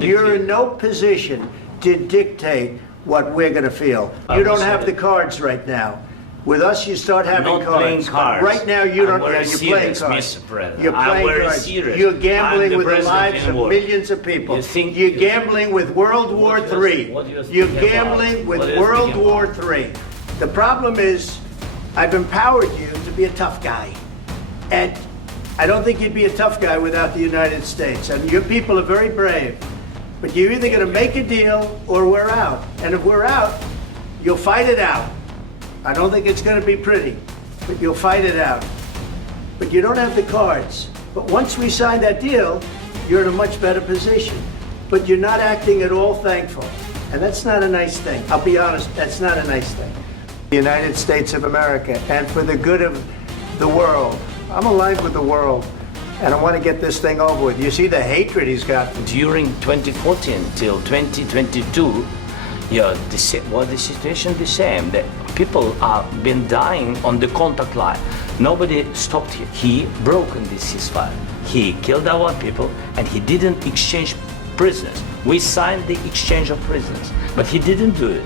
You're in no position to dictate what we're going to feel. You don't have the cards right now. With us, you start having cards. Right now, you don't. You're playing cards. You're playing cards. You're gambling with the lives of millions of people. You're gambling with World War III. You're gambling with World War III. The problem is, I've empowered you to be a tough guy, and I don't think you'd be a tough guy without the United States. And your people are very brave. But you're either going to make a deal or we're out. And if we're out, you'll fight it out. I don't think it's going to be pretty, but you'll fight it out. But you don't have the cards. But once we sign that deal, you're in a much better position. But you're not acting at all thankful. And that's not a nice thing. I'll be honest, that's not a nice thing. The United States of America, and for the good of the world. I'm aligned with the world. And I want to get this thing over with. You see the hatred he's got. During 2014 till 2022, the situation the same. The people have been dying on the contact line. Nobody stopped him. He broken this ceasefire. He killed our people, and he didn't exchange prisoners. We signed the exchange of prisoners, but he didn't do it.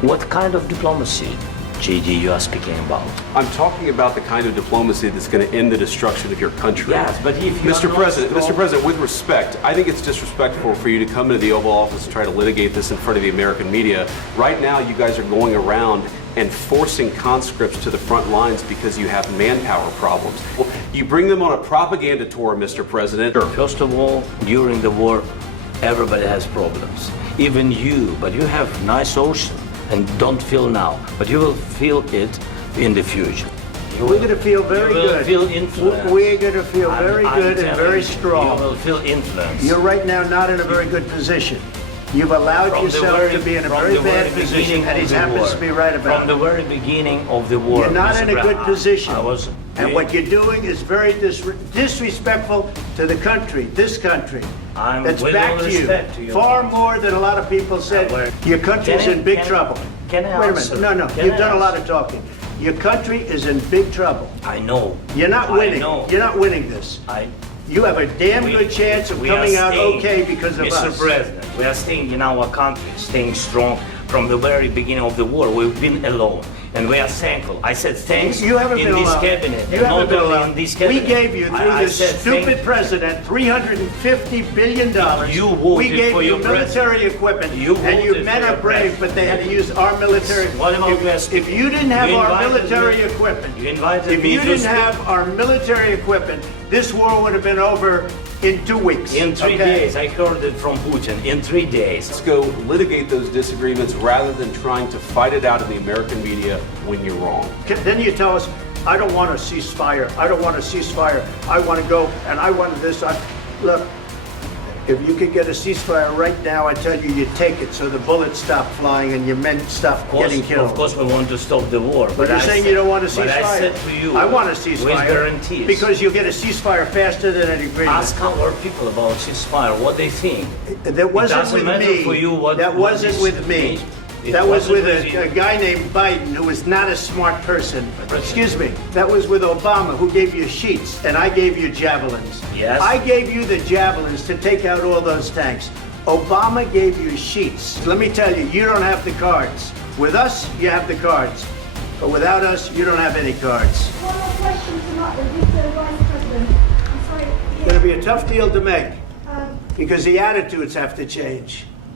What kind of diplomacy, JD, you are speaking about? I'm talking about the kind of diplomacy that's going to end the destruction of your country. Yes, but if you Mr. President, with respect, I think it's disrespectful for you to come into the Oval Office and try to litigate this in front of the American media. Right now, you guys are going around and forcing conscripts to the front lines because you have manpower problems. Well, you bring them on a propaganda tour, Mr. President. First of all, during the war, everybody has problems. Even you, but you have nice ocean. And don't feel now, but you will feel it in the future. We're going to feel very good. You will feel influence. We're going to feel very good and very strong. You will feel influence. You're right now not in a very good position. You've allowed yourself to be in a very bad position, and he happens to be right about it. From the very beginning of the war. You're not in a good position. And what you're doing is very disrespectful to the country, this country. That's back to you. Far more than a lot of people said. Your country's in big trouble. Can I Wait a minute. No. You've done a lot of talking. Your country is in big trouble. I know. You're not winning. You're not winning this. You have a damn good chance of coming out okay because of us. Mr. President, we are staying in our country, staying strong from the very beginning of the war. We've been alone. And we are thankful. I said thanks you haven't in been this alone. cabinet. You haven't been alone. In this cabinet. We gave you, through this stupid president, $350 billion. You voted we gave for you your military president. equipment. And you men are brave, but they had to use our military. What about if you didn't have our military equipment, if you didn't have our military equipment, this war would have been over in 2 weeks. In 3 days. I heard it from Putin. In 3 days. Let's go litigate those disagreements rather than trying to fight it out in the American media when you're wrong. Then you tell us, I don't want a ceasefire. I don't want a ceasefire. I want to go and I want this. Look, if you could get a ceasefire right now, I tell you, you take it so the bullets stop flying and your men stop getting killed. Of course we want to stop the war. But you're saying you don't want a ceasefire. But I said to you, I want a ceasefire. With guarantees. Because you'll get a ceasefire faster than an agreement. Ask our people about ceasefire, what they think. That wasn't with me. That wasn't with me. That was with a guy named Biden who was not a smart person. Excuse me. That was with Obama, who gave you sheets, and I gave you javelins. Yes. I gave you the javelins to take out all those tanks. Obama gave you sheets. Let me tell you, you don't have the cards. With us, you have the cards. But without us, you don't have any cards. One more question tonight, the Vice President. I'm sorry. It's going to be a tough deal to make because the attitudes have to change.